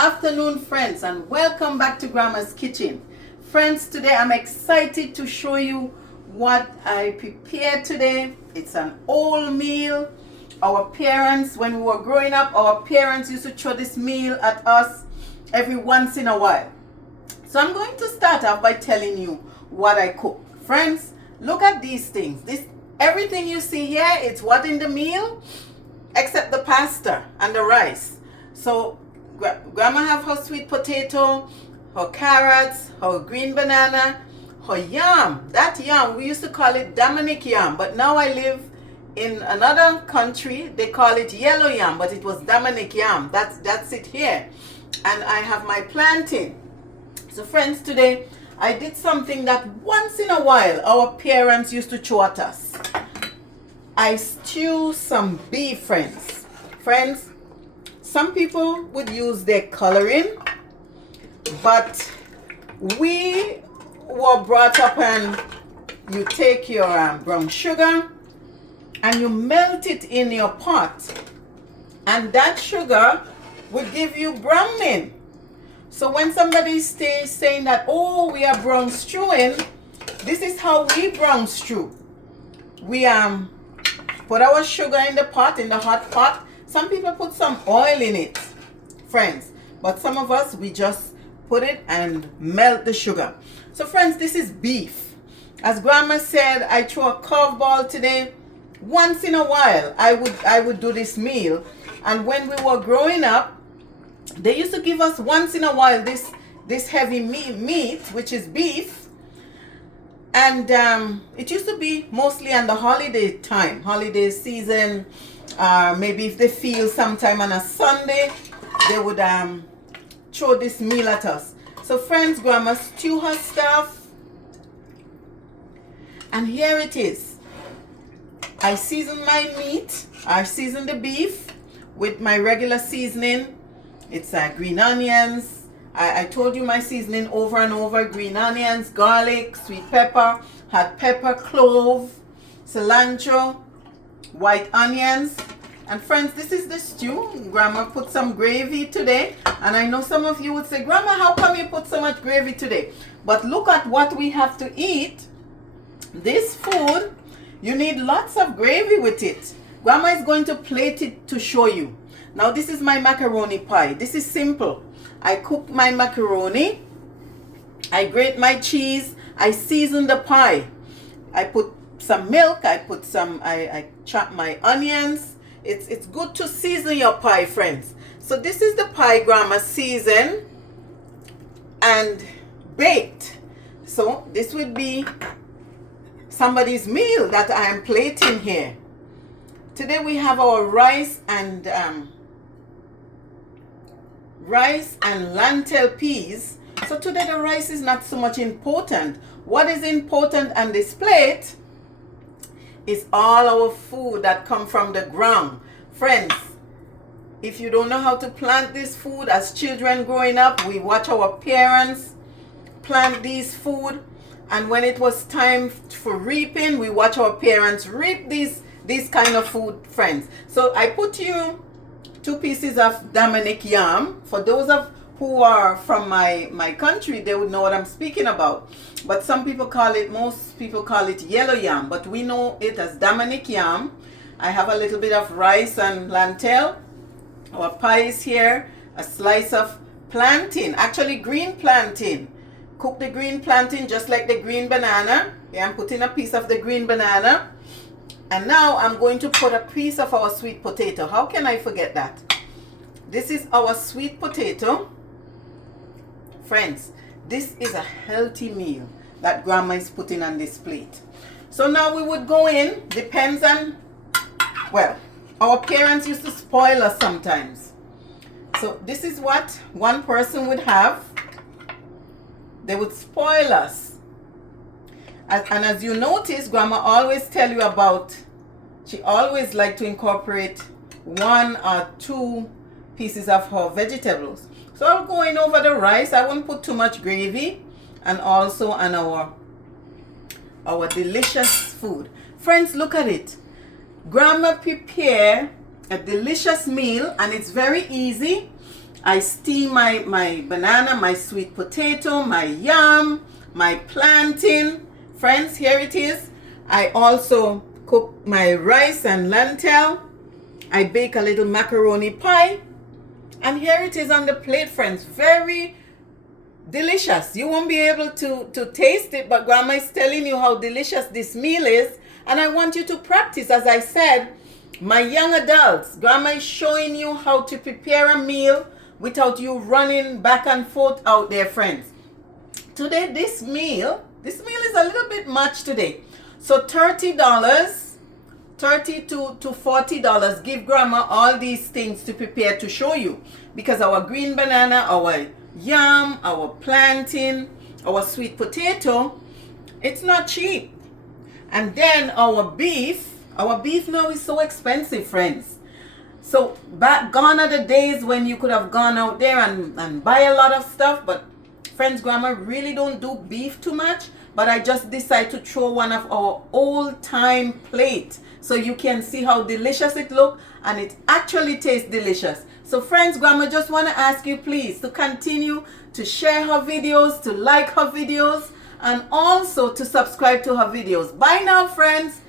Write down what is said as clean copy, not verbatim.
afternoon, friends, and welcome back to Grandma's Kitchen. Friends, today I'm excited to show you what I prepared today. It's an old meal. Our parents, when we were growing up, our parents used to throw this meal at us every once in a while. So I'm going to start off by telling you what I cook. Friends, look at these things. Everything you see here, it's what in the meal, except the pasta and the rice. So Grandma have her sweet potato, her carrots, her green banana, her yam. That yam, we used to call it Dominic yam, but now I live in another country. They call it yellow yam, but it was Dominic yam. That's it here. And I have my plantain. So friends, today I did something that once in a while our parents used to throw at us. I stew some beef, friends. Friends, some people would use their coloring, but we were brought up and you take your brown sugar and you melt it in your pot, and that sugar will give you browning. So when somebody stays saying that, oh, we are brown stewing, this is how we brown stew. We put our sugar in the pot, in the hot pot. Some people put some oil in it, friends, but some of us, we just put it and melt the sugar. So friends, this is beef. As Grandma said, I threw a curveball today. Once in a while, I would do this meal. And when we were growing up, they used to give us once in a while this heavy meat, which is beef. And it used to be mostly on the holiday time, holiday season. Maybe if they feel sometime on a Sunday, they would throw this meal at us. So friends, Grandma stew her stuff. And here it is. I season my meat. I season the beef with my regular seasoning. It's green onions. I told you my seasoning over and over. Green onions, garlic, sweet pepper, hot pepper, clove, cilantro, white onions. And friends, this is the stew. Grandma put some gravy today. And I know some of you would say, Grandma, how come you put so much gravy today? But look at what we have to eat. This food, you need lots of gravy with it. Grandma is going to plate it to show you. Now this is my macaroni pie. This is simple. I cook my macaroni. I grate my cheese. I season the pie. I put some milk. I chop my onions. It's good to season your pie, friends. So this is the pie Grandma seasoned and baked. So this would be somebody's meal that I am plating here. Today we have our rice and lentil peas. So today the rice is not so much important. What is important on this plate is all our food that come from the ground. Friends, if you don't know how to plant this food, as children growing up, we watch our parents plant these food, and when it was time for reaping, we watch our parents reap these kind of food, friends. So I put you 2 pieces of Dominic yam. For those of who are from my country, they would know what I'm speaking about. But most people call it yellow yam, but we know it as Dominic yam. I have a little bit of rice and lentil. Our pie is here. A slice of plantain, actually green plantain. Cook the green plantain just like the green banana. Yeah, I'm putting a piece of the green banana. And now I'm going to put a piece of our sweet potato. How can I forget that? This is our sweet potato. Friends, this is a healthy meal that Grandma is putting on this plate. So now we would go in, depends on, well, our parents used to spoil us sometimes. So this is what one person would have. They would spoil us. And as you notice, Grandma always tell you about, she always like to incorporate 1 or 2 pieces of her vegetables. So I'm going over the rice. I won't put too much gravy, and also on our delicious food. Friends, look at it. Grandma prepare a delicious meal, and it's very easy. I steam my banana, my sweet potato, my yam, my plantain. Friends, here it is. I also cook my rice and lentil. I bake a little macaroni pie. And here it is on the plate, friends. Very delicious. You won't be able to taste it, but Grandma is telling you how delicious this meal is. And I want you to practice. As I said, my young adults, Grandma is showing you how to prepare a meal without you running back and forth out there, friends. Today, this meal is a little bit much today. So $30, $30 to $40, give Grandma all these things to prepare to show you. Because our green banana, our yam, our plantain, our sweet potato, it's not cheap. And then our beef now is so expensive, friends. So gone are the days when you could have gone out there and buy a lot of stuff. But friends, Grandma really don't do beef too much. But I just decided to throw one of our old time plate so you can see how delicious it looks, and it actually tastes delicious. So friends, Grandma just want to ask you please to continue to share her videos, to like her videos, and also to subscribe to her videos. Bye now, friends.